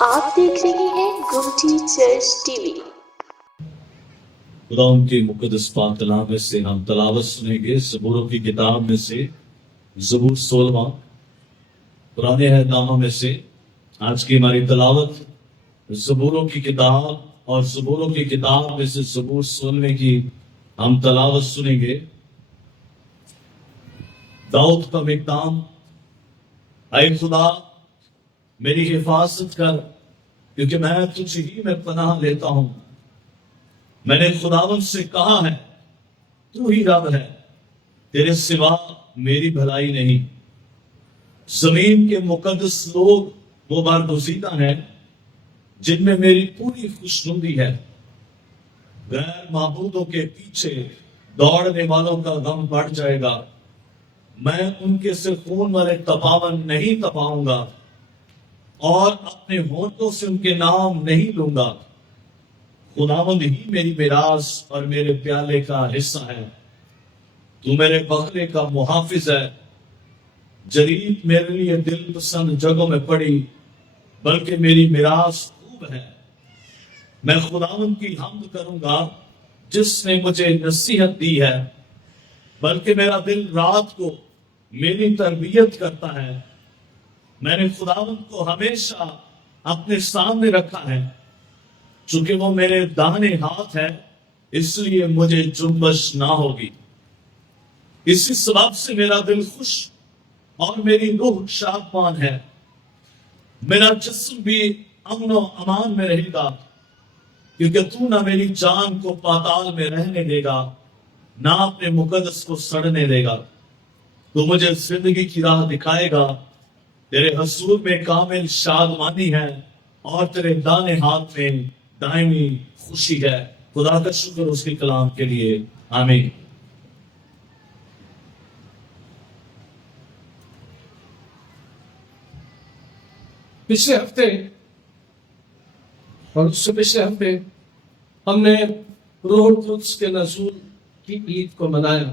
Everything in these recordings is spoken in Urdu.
آپ دیکھ رہے ہیں گمٹی چرچ ٹی وی۔ خدا ان کی مقدس پاک کلام میں سے ہم تلاوت سنیں گے زبوروں کی کتاب میں سے زبور 16 پرانے عہد نامہ میں سے۔ آج کی ہماری تلاوت زبوروں کی کتاب اور زبوروں کی کتاب میں سے زبور 16 کی ہم تلاوت سنیں گے۔ داؤد کا مقدام: اے خدا میری حفاظت کر، کیونکہ میں تجھ ہی میں پناہ لیتا ہوں۔ میں نے خداوند سے کہا ہے تو ہی رب ہے، تیرے سوا میری بھلائی نہیں۔ زمین کے مقدس لوگ وہ برگزیدہ ہیں جن میں میری پوری خوشنودی ہے۔ غیر معبودوں کے پیچھے دوڑنے والوں کا غم بڑھ جائے گا۔ میں ان کے سے خون والے تپاون نہیں تپاؤں گا اور اپنے ہونٹوں سے ان کے نام نہیں لوں گا۔ خداوند ہی میری میراث اور میرے پیالے کا حصہ ہے۔ تو میرے بکرے کا محافظ ہے۔ جریب میرے لیے دل پسند جگہوں میں پڑی، بلکہ میری میراث خوب ہے۔ میں خداوند کی حمد کروں گا جس نے مجھے نصیحت دی ہے، بلکہ میرا دل رات کو میری تربیت کرتا ہے۔ میں نے خداوند کو ہمیشہ اپنے سامنے رکھا ہے، چونکہ وہ میرے داہنے ہاتھ ہے، اس لیے مجھے جنبش نہ ہوگی۔ اسی سبب سے میرا دل خوش اور میری روح شادمان ہے۔ میرا جسم بھی امن و امان میں رہے گا، کیونکہ تو نہ میری جان کو پاتال میں رہنے دے گا، نہ اپنے مقدس کو سڑنے دے گا۔ تو مجھے زندگی کی راہ دکھائے گا۔ تیرے حضور میں کامل شادمانی ہے، اور تیرے دانے ہاتھ میں دائمی خوشی ہے۔ خدا کا شکر اس کے کلام کے لیے، آمین۔ پچھلے ہفتے اور اس سے پچھلے ہفتے ہم نے روح القدس کے نزول کی عید کو منایا،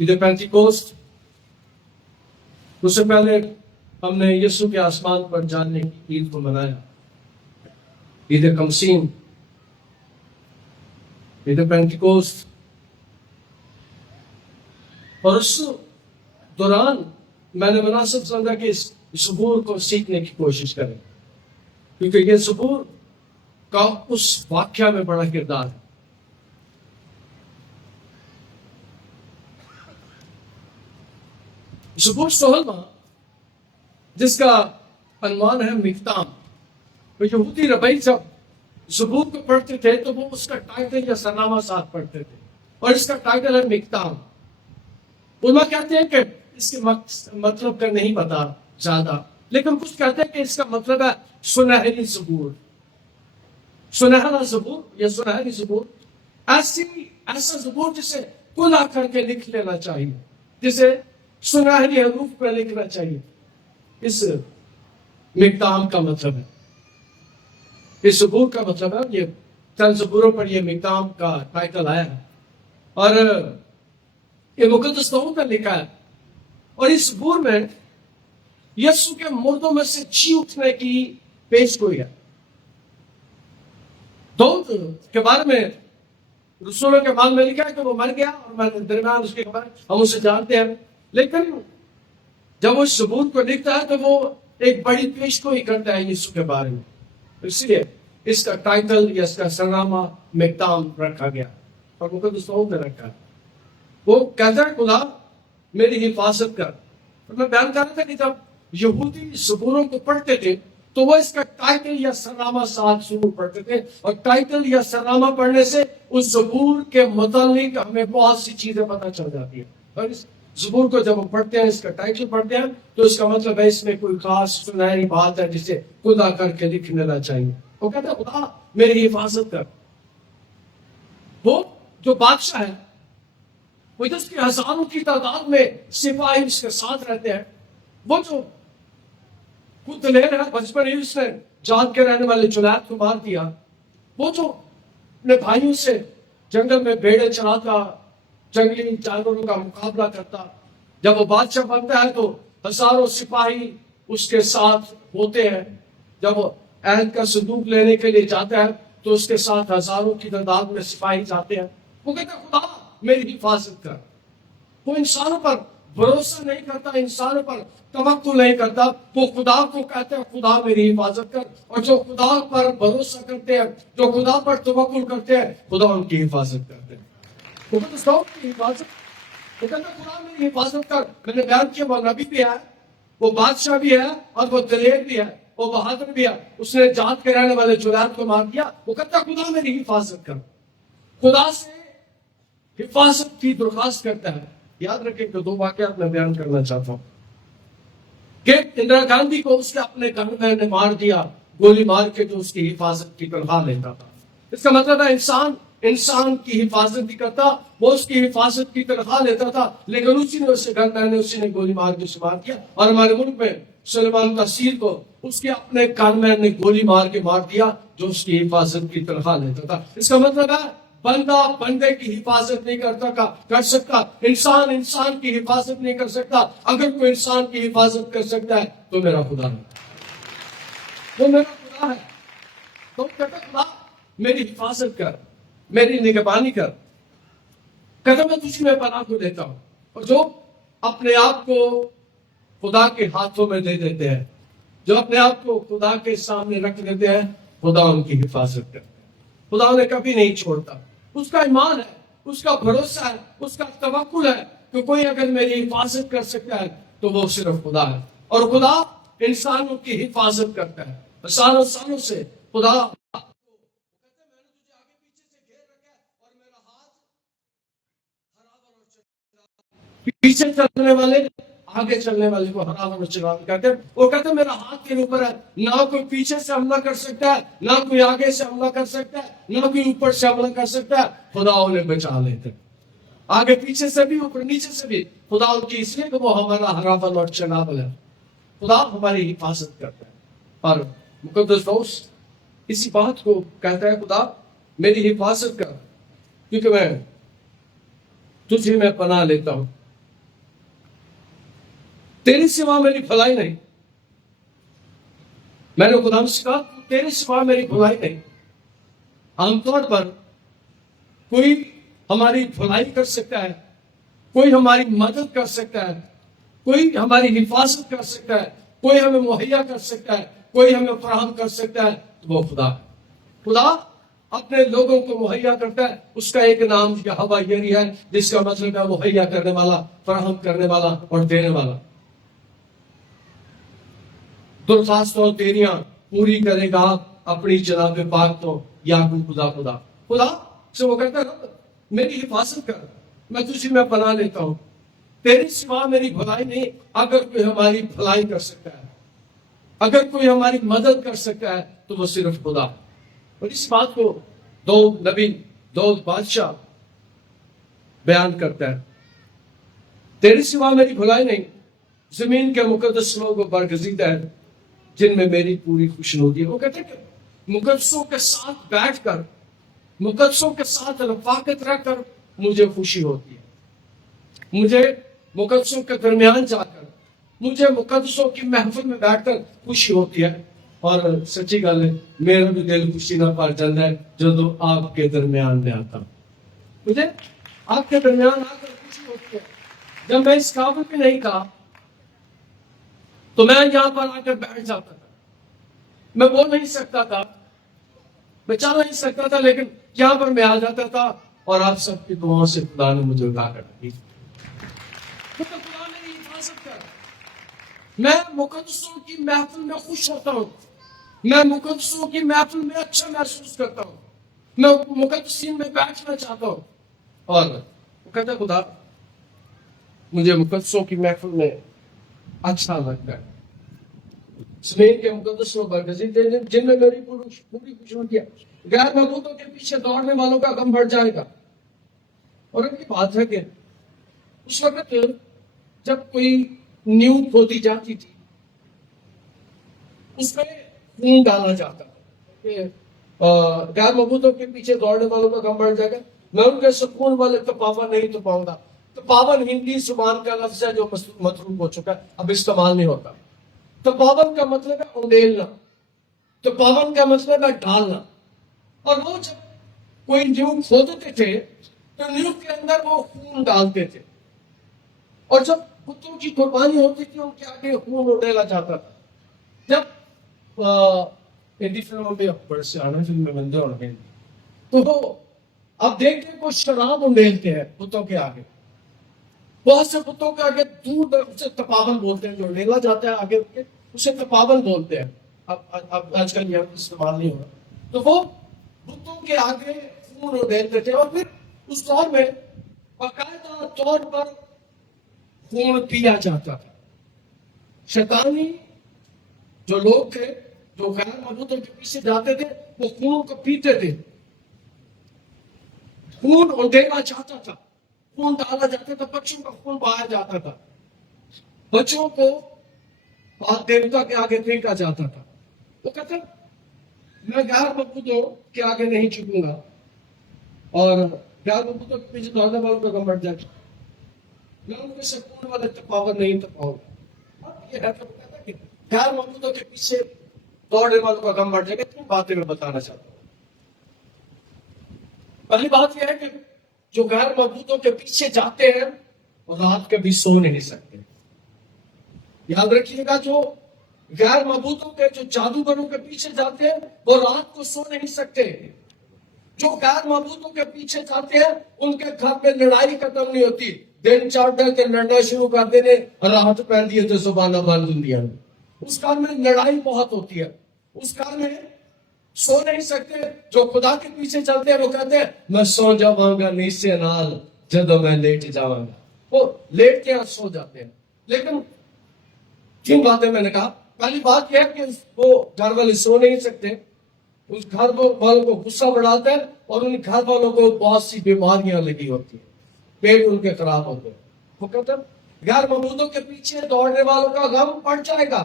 عید پینتیکوست۔ اس سے پہلے ہم نے یسوع کے آسمان پر جانے کی عید کو منایا، عید کمسین، عید پینتیکوست۔ اور اس دوران میں نے مناسب سمجھا کہ اس زبور کو سیکھنے کی کوشش کریں، کیونکہ یہ زبور کا اس واقعہ میں بڑا کردار ہے۔ زبور 16 جس کا عنوان ہے مقدام، وہ یہودی ربائی جب زبور کو پڑھتے تھے تو وہ اس کا ٹائٹل یا سرنامہ ساتھ پڑھتے تھے، اور اس کا ٹائٹل ہے مقدام۔ علماء کہتے ہیں کہ اس کے مطلب کا نہیں پتا زیادہ، لیکن کچھ کہتے ہیں کہ اس کا مطلب ہے سنہری زبور، سنہرا زبور یا سنہری زبور، ایسا زبور جسے کلا کر کے لکھ لینا چاہیے، جسے سنہری حروف پہ لکھنا چاہیے۔ اس مقدام کا مطلب ہے، اس زبور کا مطلب ہے، یہ چند زبوروں پر یہ مقدام کا ٹائٹل آیا ہے، اور یہ مقدس ناموں پر لکھا ہے۔ اور اس زبور میں یسوع کے مردوں میں سے جی اٹھنے کی پیش گوئی ہے۔ داؤد کے بارے میں رسولوں کے بعد میں لکھا ہے کہ وہ مر گیا، اور میں درمیان اس کے خبر ہم اسے جانتے ہیں، لیکن جب وہ اس زبور کو لکھتا ہے تو وہ ایک بڑی پیش گوئی کرتا ہے یسوع کے بارے میں، اس لیے اس کا ٹائٹل یا اس کا سرنامہ مقدام رکھا گیا اور مقدس ناموں میں رکھا ہے۔ وہ کہتا ہے خدا میری حفاظت کر۔ اور میں بیان کر رہا تھا کہ جب یہودی زبوروں کو پڑھتے تھے تو وہ اس کا ٹائٹل یا سرنامہ ساتھ ضرور پڑھتے تھے، اور ٹائٹل یا سرنامہ پڑھنے سے اس زبور کے متعلق ہمیں بہت سی چیزیں پتہ چل جاتی ہیں۔ اور اس زبور کو جب ہم پڑھتے ہیں، اس کا ٹائٹل پڑھتے ہیں، تو اس کا مطلب ہے اس میں کوئی خاص سنہری بات ہے جسے خدا کر کے لکھ لینا چاہیے۔ وہ کہتا ہے خدا میری حفاظت کر۔ وہ جو بادشاہ ہے، وہ جس کی ہزاروں کی تعداد میں سپاہی اس کے ساتھ رہتے ہیں، وہ جو خود دلیر ہے، بچپن ہی اس نے جات کے رہنے والے جلید کو مار دیا، وہ جو اپنے بھائیوں سے جنگل میں بھیڑیں چراتا، جنگلی جانوروں کا مقابلہ کرتا، جب وہ بادشاہ بنتا ہے تو ہزاروں سپاہی اس کے ساتھ ہوتے ہیں۔ جب وہ عہد کا صندوق لینے کے لیے جاتا ہے تو اس کے ساتھ ہزاروں کی تعداد میں سپاہی جاتے ہیں. وہ کہتا ہے خدا میری حفاظت کر. وہ انسانوں پر بھروسہ نہیں کرتا, انسانوں پر توکل نہیں کرتا, وہ خدا کو کہتا ہے خدا میری حفاظت کر. اور جو خدا پر بھروسہ کرتے ہیں, جو خدا پر توکل کرتے ہیں, خدا ان کی حفاظت کرتے ہیں. وہ کہتا ہے کی حفاظت, وہ کہتا ہے خدا میری حفاظت کر. میں نے بیان کیا وہ نبی بھی ہے, وہ بادشاہ بھی ہے, اور وہ دلیر بھی ہے, وہ بہادر بھی ہے. اس نے جات کے رہنے والے جولیات کو مار دیا. وہ کہتا ہے خدا میری حفاظت کر. خدا سے حفاظت کی درخواست کرتا ہے. یاد رکھیں کہ 2 واقعات میں بیان کرنا چاہتا ہوں کہ اندرا گاندھی کو اس کے اپنے گھر میں نے مار دیا, گولی مار کے جو اس کی حفاظت کی تنخواہ لیتا تھا. اس کا مطلب ہے انسان کی حفاظت نہیں کرتا, وہ اس کی حفاظت کی تنخواہ لیتا تھا, لیکن اسی نے اسے گھر میں اسی نے گولی مار کے مار دیا. اور ہمارے ملک میں سلیمان تحصیل کو اس کے اپنے گھر میں نے گولی مار کے مار دیا جو اس کی حفاظت کی تنخواہ لیتا تھا. اس کا مطلب ہے بندہ بندے کی حفاظت نہیں کر سکتا, انسان کی حفاظت نہیں کر سکتا. اگر کوئی انسان کی حفاظت کر سکتا ہے تو میرا خدا ہے, وہ میرا خدا ہے. تو کہتا خدا میری حفاظت کر, میری نگہبانی کر. کہتا میں تجھ میں پناہ کو دیتا ہوں. اور جو اپنے آپ کو خدا کے ہاتھوں میں دے دیتے ہیں, جو اپنے آپ کو خدا کے سامنے رکھ دیتے ہیں, خدا ان کی حفاظت کرتا ہے. خدا انہیں کبھی نہیں چھوڑتا. اس کا ایمان ہے, اس کا بھروسہ ہے, اس کا توکل ہے کہ کوئی اگر میری حفاظت کر سکتا ہے تو وہ صرف خدا ہے. اور خدا انسانوں کی حفاظت کرتا ہے. سالوں سے خدا پیچھے چلنے والے آگے چلنے والے کو ہرا و چلا کہتے ہیں. وہ کہتے ہیں میرا ہاتھ کے اوپر ہے, نہ کوئی پیچھے سے حملہ کر سکتا ہے, نہ کوئی آگے سے حملہ کر سکتا ہے, نہ کوئی اوپر سے حملہ کر سکتا ہے. خدا انہیں بچا لیتے ہیں, آگے پیچھے سے بھی اوپر نیچے سے بھی. خدا ان کی اس لیے کہ وہ ہمارا ہراول اور چناول ہے. خدا ہماری حفاظت کرتا ہے. اور مقدس دوست اسی بات کو کہتا ہے خدا میری حفاظت کر, کیونکہ میں تجھے میں پناہ لیتا ہوں. تیری سوا میری بھلائی نہیں. میں نے خدا سے کہا تیری سوا میری بھلائی نہیں. عام طور پر کوئی ہماری بھلائی کر سکتا ہے, کوئی ہماری مدد کر سکتا ہے, کوئی ہماری حفاظت کر سکتا ہے, کوئی ہمیں مہیا کر سکتا ہے, کوئی ہمیں فراہم کر سکتا ہے, تو وہ خدا ہے. خدا اپنے لوگوں کو مہیا کرتا ہے. اس کا ایک نام یہوہ یری ہے, جس کا مطلب ہے مہیا کرنے والا, فراہم کرنے والا اور دینے والا. درخواستوں تیریاں پوری کرے گا اپنی جناب پاک تو یعقوب خدا سے وہ کہتا ہے میری حفاظت کر, میں تجھے میں پناہ لیتا ہوں. تیری سوا میری بھلائی نہیں. اگر کوئی ہماری بھلائی کر سکتا ہے, اگر کوئی ہماری مدد کر سکتا ہے تو وہ صرف خدا. اور اس بات کو 2 نبی 2 بادشاہ بیان کرتا ہے. تیری سوا میری بھلائی نہیں. زمین کے مقدس لوگ برگزیدہ ہے جن میں میری پوری خوشنودی ہے. وہ کہتے ہیں کہ مقدسوں کے ساتھ بیٹھ کر, مقدسوں کے ساتھ رفاقت رکھ کر مجھے خوشی ہوتی ہے. مجھے مقدسوں کے درمیان جا کر, مجھے مقدسوں کی محفل میں بیٹھ کر خوشی ہوتی ہے. اور سچی گل ہے میرا بھی دل خوشی نہ پار جاتا ہے جب آپ کے درمیان میں آتا ہوں. مجھے آپ کے درمیان آ کر خوشی ہوتی ہے. جب میں اس قابل بھی نہیں کہا تو میں یہاں پر آ کر بیٹھ جاتا تھا. میں بول نہیں سکتا تھا, میں چل نہیں سکتا تھا, لیکن یہاں پر میں آ جاتا تھا اور آپ سب کی دعاؤں سے خدا نے مجھے اٹھا کر رکھی. خدا میری حفاظت کر. میں مقدسوں کی محفل میں خوش ہوتا ہوں, میں مقدسوں کی محفل میں اچھا محسوس کرتا ہوں, میں مقدسین میں بیٹھنا چاہتا ہوں. اور وہ کہتا ہے خدا مجھے مقدسوں کی محفل میں اچھا لگتا ہے. زمین کے مقدس لوگ برگزیدہ ہیں جن میں میری پوری خوشنودی ہے. غیر معبودوں کے پیچھے دوڑنے والوں کا غم بڑھ جائے گا. اور ان کی بات ہے کہ اس وقت جب کوئی نیوز کھودی جاتی تھی اس میں خون ڈالا جاتا تھا کہ غیر معبودوں کے پیچھے دوڑنے والوں کا غم بڑھ جائے گا. میں ان کے سکون والے تپاون نہیں تو پاؤں گا. تپاون ہندی زبان کا لفظ ہے جو متروک ہو چکا ہے, اب استعمال نہیں ہوتا. تپاون کا مطلب ہے انڈیلنا. تو پاون کا مطلب ہے ڈالنا. اور وہ جب کوئی نیو کھودتے تھے تو نیو کے اندر وہ خون ڈالتے تھے, اور جب کتوں کی قربانی ہوتی تھی ان کے آگے خون اڈیلا جاتا تھا. جب ہندی فلموں میں بڑے سے آنا فلم میں بندے اور تو آپ دیکھتے ہیں کوئی شراب انڈیلتے ہیں بتوں کے آگے. بہت سے بتوں کے آگے دور سے تپاون بولتے ہیں, جو ڈیلا جاتا ہے آگے اسے تپاون بولتے ہیں. اب آج کل یہ استعمال نہیں ہو رہا. تو وہ بتوں کے آگے خون اڈیلتے تھے, اور پھر اس دور میں باقاعدہ طور پر خون پیا جاتا تھا. شیطانی جو لوگ تھے جو غیر معبودوں کے پیچھے جاتے تھے وہ خون کو پیتے تھے. خون اڈیلا جاتا تھا, خون ڈالا جاتا تھا, بچوں کا خون بہایا جاتا تھا, بچوں کو دیوتا کے آگے پھینکا جاتا تھا. وہ کہتے میں غیر معبودوں کے آگے نہیں جھکوں گا, اور غیر معبودوں کے پیچھے دوڑنے والوں کا غم بڑھ جائے گا, میں ان کے سکون والے تپاور نہیں تپاؤں گا. اب یہ ہے تو کہتا کہ غیر معبودوں کے پیچھے دوڑنے والوں کا غم بڑھ جائے گا. اتنی باتیں میں بتانا چاہتا ہوں. پہلی بات یہ ہے کہ جو غیر معبودوں کے پیچھے جاتے ہیں وہ رات کبھی سو نہیں سکتے. یاد رکھیے گا, جو غیر معبودوں کے جو جادوگروں کے پیچھے جاتے ہیں وہ رات کو سو نہیں سکتے. جو غیر معبودوں کے پیچھے جاتے ہیں ان کے گھر میں لڑائی ختم نہیں ہوتی. دن چڑھتے کے لڑنا شروع کر دینے, رات پہن دیے تو زبانہ بند دنیا میں. اس کار میں لڑائی بہت ہوتی ہے, اس کار میں سو نہیں سکتے. جو خدا کے پیچھے چلتے ہیں وہ کہتے ہیں میں سو جاؤں گا نیچے نال جدو میں لیٹ جاؤں گا. وہ لیٹ کے سو جاتے ہیں. لیکن تین باتیں میں نے کہا. پہلی بات یہ ہے کہ وہ گھر والے سو نہیں سکتے. اس گھر والوں کو غصہ بڑھاتا ہے, اور ان گھر والوں کو بہت سی بیماریاں لگی ہوتی ہیں, پیٹ ان کے خراب ہوتے ہیں. وہ کہتے ہیں غیر معبودوں کے پیچھے دوڑنے والوں کا غم پڑ جائے گا,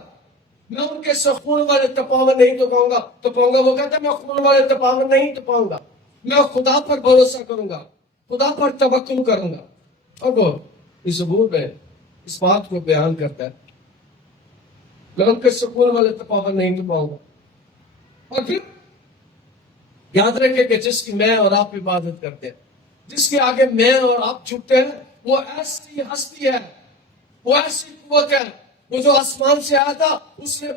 میں ان کے خون والے تپاون نہیں تپاؤں گا. وہ کہتے ہیں میں خون والے تپاون نہیں تپاؤں گا, میں خدا پر بھروسہ کروں گا, خدا پر توکل کروں گا. اور وہ اس زبور میں اس بات کو بیان کرتا ہے, میں ان کے سکون والے تپاون نہیں تپاؤں گا. اور پھر یاد رکھے کہ جس کی میں اور آپ عبادت کرتے ہیں, جس کے آگے میں اور آپ جھکتے ہیں, وہ ایسی ہستی ہے, وہ ایسی قوت ہے. وہ جو آسمان سے آیا تھا اس نے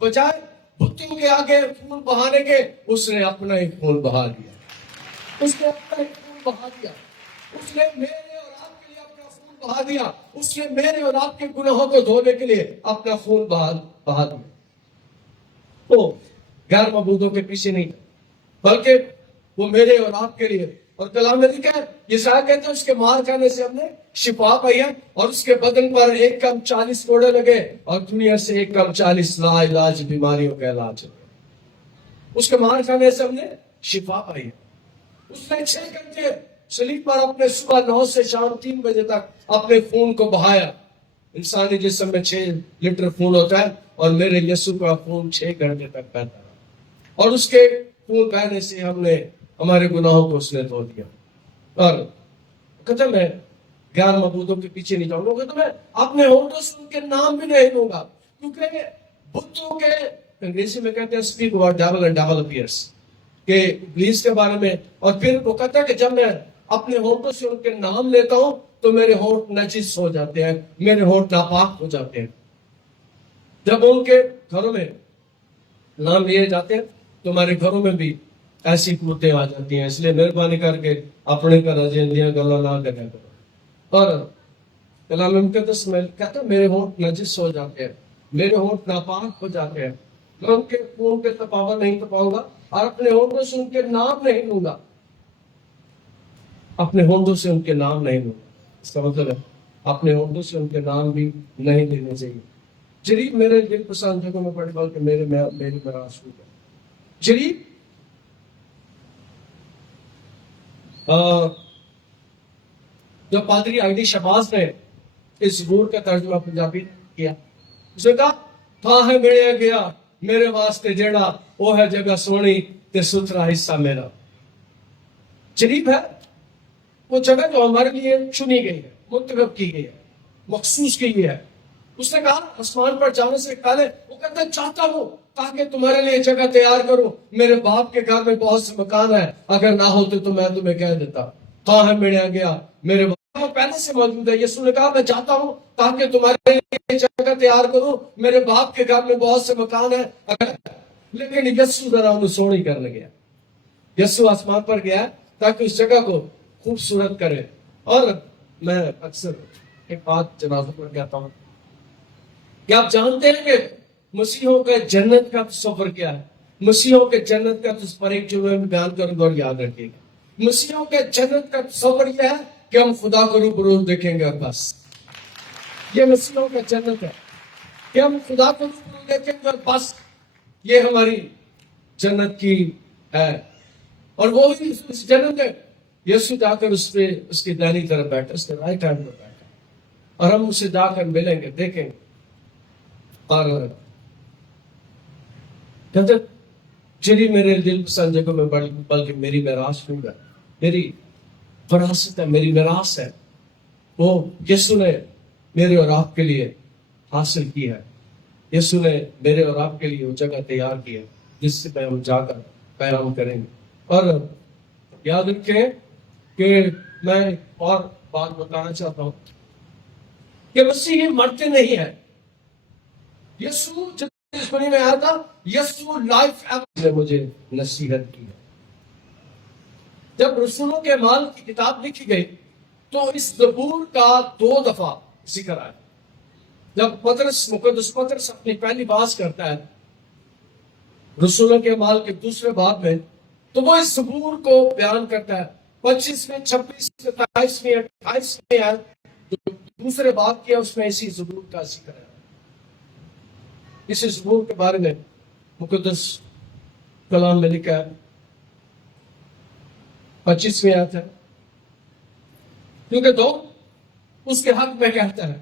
بجائے بتوں کے آگے خون بہانے کے اس نے اپنا ہی خون بہا دیا. اس نے اپنا ہی خون بہا دیا. اس نے میرے اور آپ کے لیے اپنا خون بہا دیا. اس نے میرے اور آپ کے گناہوں کو دھونے کے لیے اپنا خون بہا دیا. تو غیر معبودوں کے پیچھے نہیں, بلکہ وہ میرے اور آپ کے لیے. اور کلام میں لکھا ہے, یسایا کہتے ہیں اس کے مار کھانے سے ہم نے شفا پائی ہے, اور اس کے بدن پر 1 کم 40 کوڑے لگے, اور دنیا سے 1 کم 40 لا علاج بیماریوں کا علاج. اس کے مار کھانے سے ہم نے شفا پائی ہے. اس نے 6 گھنٹے صلیب پر اپنے صبح 9 سے شام 3 بجے تک اپنے خون کو بہایا. انسانی جسم میں 6 لیٹر خون ہوتا ہے, اور میرے یسوع کا خون 6 گھنٹے تک بہتا ہے, اور اس کے خون بہنے سے ہم نے ہمارے گناہوں کو اس نے دھو دیا. اور کہتا میں غیر معبودوں کے پیچھے نہیں جاؤں گا. کہتا میں اپنے ہونٹوں سے ان کے نام بھی نہیں لوں گا, کیونکہ بتوں کے انگریزی میں کہتے ہیں speak about devil and devil appears, کہ ابلیس کے بارے میں. اور پھر وہ کہتا ہے کہ جب میں اپنے ہونٹوں سے ان کے نام لیتا ہوں تو میرے ہونٹ نجس ہو جاتے ہیں, میرے ہونٹ ناپاک ہو جاتے ہیں. جب ان کے گھروں میں نام لیے جاتے ہیں تو ہمارے گھروں میں بھی ایسی قوتیں آ جاتی ہیں. اس لیے مہربانی کر کے اپنے گھر جیندیاں گلا نہ کریا کرو. اور کلام مقدس میں کہتا ہے میرے ہونٹ نجس ہو جاتے ہیں, میرے ہونٹ ناپاک ہو جاتے ہیں. میں ان کے خون کے تپاون نہیں تپاؤں گا, اور اپنے ہونٹوں سے ان کے نام نہیں لوں گا. اپنے ہونٹوں سے ان کے نام نہیں لوں گا. اس کا مطلب ہے اپنے ہونٹوں سے ان کے نام بھی نہیں لینے چاہیے. جریب میرے دل پسند جگہوں میں پڑے, بلکہ میری میراث ہے. جریب جو پادری آئی ڈی شہباز نے اس زبور کا ترجمہ پنجابی کیا, اس نے کہا تھا ہے میرے گیا میرے واسطے جیڑا وہ ہے جگہ سونی تے ستھرا حصہ میرا. جریب ہے وہ جگہ جو ہمارے لیے چنی گئی ہے, منتخب کی گئی ہے, مخصوص کی گئی ہے. اس نے کہا آسمان پر جانے سے پہلے وہ کہتا ہے چاہتا ہوں تاکہ تمہارے لیے جگہ تیار کروں، میرے باپ کے گھر میں بہت سے مکان ہے، اگر نہ ہوتے تو میں تمہیں کہہ دیتا، کہاں ہے میرا گیا، میرے باپ پہلے سے موجود ہے۔ یسوع نے کہا میں چاہتا ہوں تاکہ تمہارے لیے جگہ تیار کروں، میرے باپ کے گھر میں بہت سے مکان ہے، لیکن یسوع ذرا انہیں سونی کرنے گیا۔ یسوع آسمان پر گیا تاکہ اس جگہ کو خوبصورت کرے۔ اور میں اکثر ایک بات جنازوں پر کہتا ہوں کہ آپ جانتے ہیں کہ مسیحوں کا جنت کا تصور کیا ہے؟ مسیحوں کے جنت کا تصور ایک جو میں بیان کروں گا اور یاد رکھیے گا، مسیحوں کے جنت کا تصور یہ ہے کہ ہم خدا کو روبرو دیکھیں گے، اور بس یہ مسیحوں کا جنت ہے کہ ہم خدا کو روبرو دیکھیں گے اور بس یہ ہماری جنت کی ہے۔ اور وہ اس جنت ہے یسوع جا کر اس پہ اس کی دائیں طرف بیٹھا، اس کے رائٹ ہینڈ پر بیٹھا، اور ہم اسے جا کر ملیں گے، دیکھیں گے، اور کہتے چلی میرے دل پسند جگہوں میں بلکہ میری میراث ہوں گا، میری وراثت ہے، میری میراث ہے، وہ یسوع نے میرے اور آپ کے لیے حاصل کی ہے۔ یسوع نے میرے اور آپ کے لیے وہ جگہ تیار کی ہے جس سے ہم جا کر قیام کریں گے۔ اور یاد رکھیں کہ میں اور بات بتانا چاہتا ہوں کہ مسیحی مرتے نہیں ہیں۔ یسوع جب اس دنیا میں آیا تھا، یسوع لائف نے مجھے نصیحت کی ہے۔ جب رسولوں کے اعمال کی کتاب لکھی گئی تو اس زبور کا 2 دفعہ ذکر آیا۔ جب مقدس پطرس اپنی پہلی بات کرتا ہے رسولوں کے اعمال کے 2 باب میں، تو وہ اس زبور کو بیان کرتا ہے۔ 25 میں 26 میں 27 میں 28 میں ہے، جو 2 باب کیا اس میں اسی زبور کا ذکر ہے۔ اس زبور کے بارے میں مقدس کلام میں لکھا ہے، 25 میں آتا ہے، کیونکہ داؤد اس کے حق میں کہتا ہے،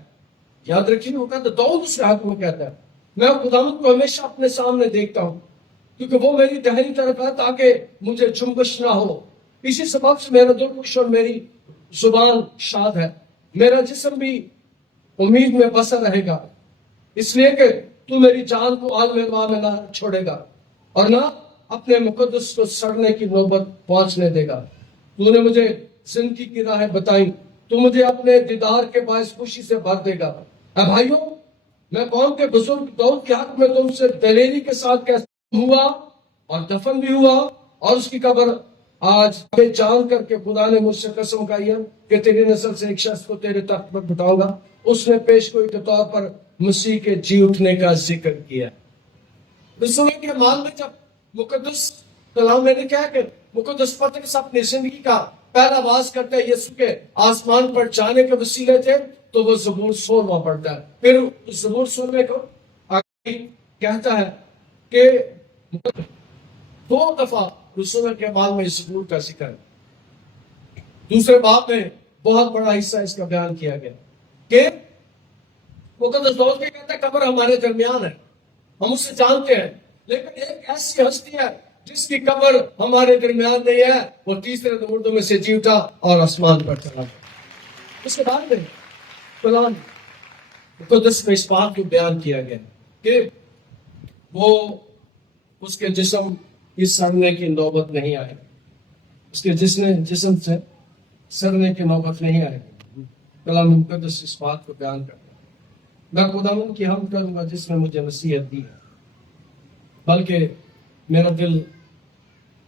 یاد رکھیے وہ کہتا ہے داؤد اس کے حق میں کہتا ہے، میں خداوند کو ہمیشہ اپنے سامنے دیکھتا ہوں کیونکہ وہ میری دہنی طرف ہے تاکہ مجھے جنبش نہ ہو۔ اسی سبب سے میرا دل خوش اور میری زبان شاد ہے، میرا جسم بھی امید میں بسا رہے گا، اس لیے کہ تو میری جان کو عالم ماں میں نہ چھوڑے گا اور نہ اپنے مقدس کو سڑنے کی نوبت پہنچنے دے گا۔ تو نے مجھے زندگی کی راہیں بتائی، تو مجھے اپنے دیدار کے باعث خوشی سے بھر دے گا۔ اے بھائیوں، میں قوم کے بزرگ داؤد کے حق میں تم سے دلیری کے ساتھ کہتا ہوا اور دفن بھی ہوا، اور اس کی قبر آج جان کر کے خدا نے مجھ سے قسم کھائی ہے کہ تیری نسل سے ایک شخص کو تیرے تخت پر بٹھاؤں گا۔ اس نے پیش گوئی کے طور پر مسیح کے جی اٹھنے کا ذکر کیا۔ رسولوں کے اعمال میں جب مقدس کلام میں نے کہا کہ مقدس پطرس اپنی زندگی کا پہلا آغاز کرتا ہے یسوع کے آسمان پر جانے کے وسیلے تھے، تو وہ زبور 16 پڑھتا ہے۔ پھر زبور 16 کو آگے کہتا ہے کہ 2 دفعہ رسولوں کے اعمال میں اس زبور کا ذکر ہے۔ 2 باب میں بہت بڑا حصہ اس کا بیان کیا گیا کہ مقدس داؤد کے کہتا ہے قبر ہمارے درمیان ہے، ہم اسے جانتے ہیں، لیکن ایک ایسی ہستی ہے جس کی قبر ہمارے درمیان نہیں ہے، وہ تیسرے دن مردوں میں سے جی اٹھا اور آسمان پر چلا گیا۔ اس کے بعد میں کلام مقدس میں اس بات کو بیان کیا گیا کہ وہ اس کے جسم کی سڑنے کی نوبت نہیں آئے، اس کے جسم سے سڑنے کی نوبت نہیں آئے۔ کلام مقدس اس بات کو بیان کرتا ہے۔ میں خداوند کی حمد کروں گا جس نے مجھے نصیحت دی ہے، بلکہ میرا دل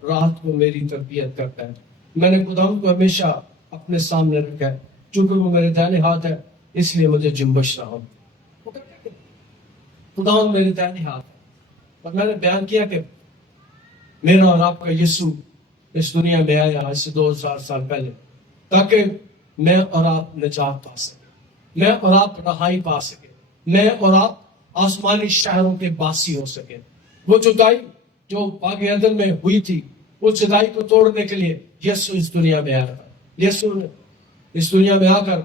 رات کو میری تربیت کرتا ہے۔ میں نے خداوند کو ہمیشہ اپنے سامنے رکھا ہے، چونکہ وہ میرے دائیں ہاتھ ہے، اس لیے مجھے جنبش نہ ہو۔ خداوند میرے دائیں ہاتھ ہے، اور میں نے بیان کیا کہ میرا اور آپ کا یسوع اس دنیا میں آیا آج سے 2000 سال پہلے تاکہ میں اور آپ نجات پا سکے، میں اور آپ رہائی پا سکے، میں اور آپ آسمانی شہروں کے باسی ہو سکے۔ وہ جدائی جو باغ عدن میں ہوئی تھی، اس جدائی کو توڑنے کے لیے یسوع اس دنیا میں آیا تھا۔ یسوع نے اس دنیا میں آ کر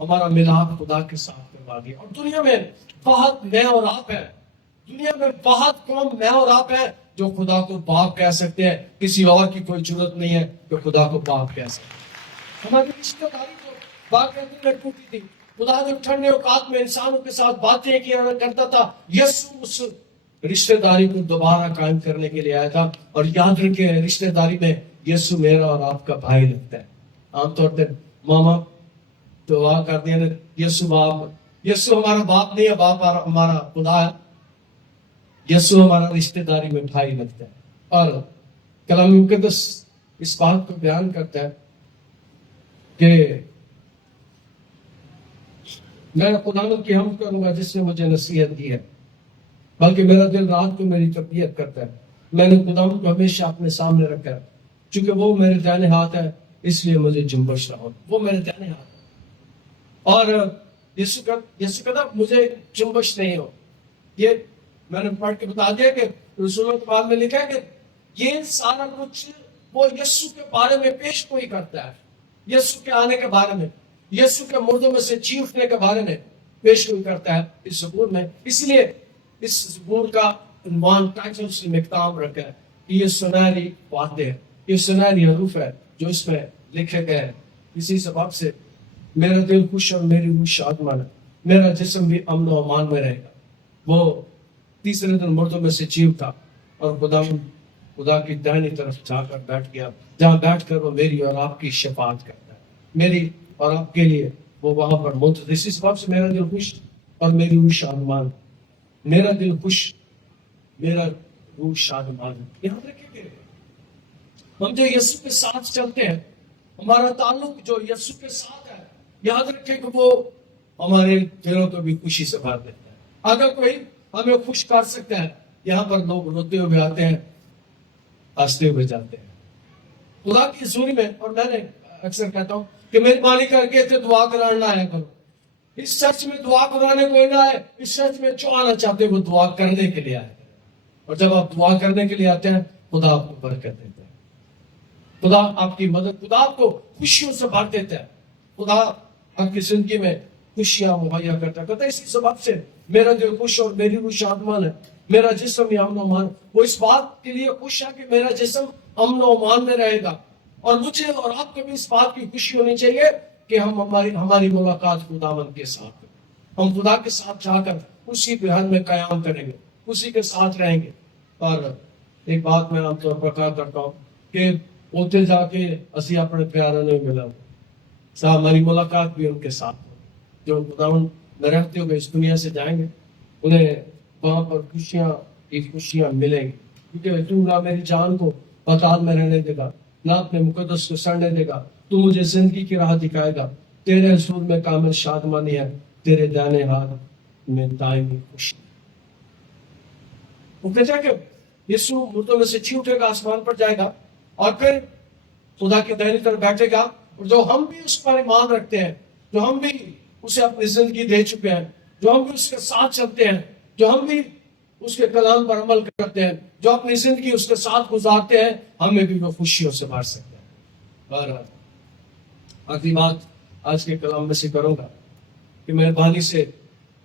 ہمارا ملاپ خدا کے ساتھ کروا دیا۔ اور دنیا میں بہت میں اور آپ ہیں، دنیا میں بہت کم میں اور آپ ہیں جو خدا کو باپ کہہ سکتے ہیں، کسی اور کی کوئی ضرورت نہیں ہے کہ خدا کو باپ کہہ سکتے۔ ہماری رشتہ داری تو باغ عدن میں ٹوٹی تھی، خدا جب ٹھنڈے اوقات میں انسانوں کے ساتھ باتیں کیا کرتا تھا، یسوع اس رشتہ داری کو دوبارہ قائم کرنے کے لیے آیا تھا. اور یاد رکھیں رشتہ داری میں یسوع میرا اور آپ کا بھائی لگتا ہے. عام طور پہ ماما دعا کرتے ہیں یسوع ہمارا باپ نہیں ہے، باپ ہمارا خدا ہے. یسوع ہمارا رشتہ داری میں بھائی لگتا ہے. اور کلام مقدس اس بات کو بیان کرتا ہے کہ میں خدا کی حمد کروں گا جس نے مجھے نصیحت دی ہے، بلکہ میرا دل رات کو میری تربیت کرتا ہے. میں نے خدا کو ہمیشہ اپنے سامنے رکھا ہے، چونکہ وہ میرے دائیں ہاتھ ہے، اس لیے مجھے جنبش نہ ہو. وہ میرے دائیں ہاتھ ہے اور یسوع کہتا مجھے جنبش نہیں ہو. یہ میں نے پڑھ کے بتا دیا کہ رسولوں کے بعد میں لکھا ہے کہ یہ سارا کچھ وہ یسوع کے بارے میں پیش گوئی کرتا ہے، یسوع کے آنے کے بارے میں، یسوع کے مردوں میں سے جی اٹھنے کے بارے میں پیش گوئی کرتا ہے اس زبور میں. اس لیے اس زبور کا عنوان ٹائٹل سے مقام رکھا ہے کہ یہ سنہری باتیں ہے، یہ سنہری حروف ہے جو اس میں لکھے گئے ہیں. اسی سبب سے میرا دل خوش اور میری روح شادمان ہے، میرا جسم بھی امن و امان میں رہے گا. وہ تیسرے دن مردوں میں سے جی اٹھا اور خدا کی دائنی طرف جا کر بیٹھ گیا، جہاں بیٹھ کر وہ میری اور آپ کی شفاعت کرتا ہے. میری اور آپ کے لیے وہ وہاں پر موجود ہے. اسی سبب سے میرا دل خوش اور میری روح شادمان. میرا دل خوش، میرا روح شادمان. یاد رکھیں کہ ہم جو یسوع کے ساتھ چلتے ہیں، ہمارا تعلق جو یسوع کے ساتھ ہے، یاد رکھیں کہ وہ ہمارے دلوں کو بھی خوشی سے بھر دیتا ہے. اگر کوئی ہمیں خوش کر سکتا ہے، یہاں پر لوگ روتے ہوئے آتے ہیں، ہنستے ہوئے جاتے ہیں. خدا کی حضوری میں، اور میں نے اکثر کہتا ہوں کہ مہربانی کر کے تے دعا کرانا نہ آیا کرو. اس چرچ میں دعا کرانے کوئی نہ آئے، اس چرچ میں جو آنا چاہتے وہ دعا کرنے کے لیے آئے. اور جب آپ دعا کرنے کے لیے آتے ہیں، خدا آپ کو برکت دیتا ہے، خدا آپ کی مدد، خدا آپ کو خوشیوں سے بھر دیتا ہے، خدا آپ کی زندگی میں خوشیاں مہیا کرتا ہے. اسی سبب سے میرا دل خوش اور میری روح شادمان ہے، میرا جسم بھی امن و امان. وہ اس بات کے لیے خوش ہے کہ میرا جسم امن و امان میں رہے گا. اور مجھے اور آپ کو بھی اس بات کی خوشی ہونی چاہیے کہ ہماری ملاقات خداوند کے ساتھ، ہم خدا کے ساتھ جا کر اسی گھر میں قیام کریں گے، اسی کے ساتھ رہیں گے. اور ایک بات میں عام طور پر کہا کرتا ہوں کہ اوتے جا کے اسی اپنے پیاروں نہیں ملا، ہماری ملاقات بھی ان کے ساتھ ہو. جو خداوند میں رہتے ہوئے اس دنیا سے جائیں گے، انہیں وہاں پر خوشیاں ملیں گی. کیونکہ تو نہ میری جان کو پتال میں رہنے دے گا، نہ اپنے مقدس کو سڑنے دے گا. تو مجھے زندگی کی راہ دکھائے گا. تیرے حضور میں کامل شادمانی ہے، تیرے دائیں ہاتھ میں دائمی خوشی. وہ کہتا ہے کہ یسوع مردوں میں سے جی اٹھے گا، آسمان پر جائے گا اور پھر خدا کی دائنی طرف بیٹھے گا. اور جو ہم بھی اس پر ایمان رکھتے ہیں، جو ہم بھی اسے اپنی زندگی دے چکے ہیں، جو ہم بھی اس کے ساتھ چلتے ہیں، جو ہم بھی اس کے کلام پر عمل کرتے ہیں، جو اپنی زندگی اس کے ساتھ گزارتے ہیں، ہمیں بھی وہ خوشیوں سے بھر سکتے ہیں. اور آخری بات آج کے کلام میں سے کروں گا کہ مہربانی سے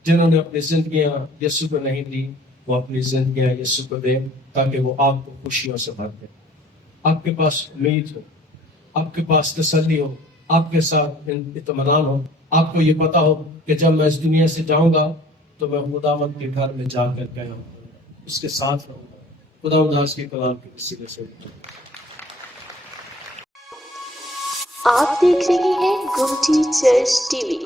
جنہوں نے اپنی زندگیاں یسوع کو نہیں دی، وہ اپنی زندگیاں یسوع کو دیں تاکہ وہ آپ کو خوشیوں سے بھر دیں. آپ کے پاس امید ہو، آپ کے پاس تسلی ہو، آپ کے ساتھ اطمینان ہو. آپ کو یہ پتا ہو کہ جب میں اس دنیا سے جاؤں گا تو میں خداوند کے گھر میں جا کر گیا ہوں، اس کے ساتھ رہوں گا. خداوند آج کے کلام کے وسیلے سے آپ دیکھ رہے ہیں گومٹی چرچ ٹی وی.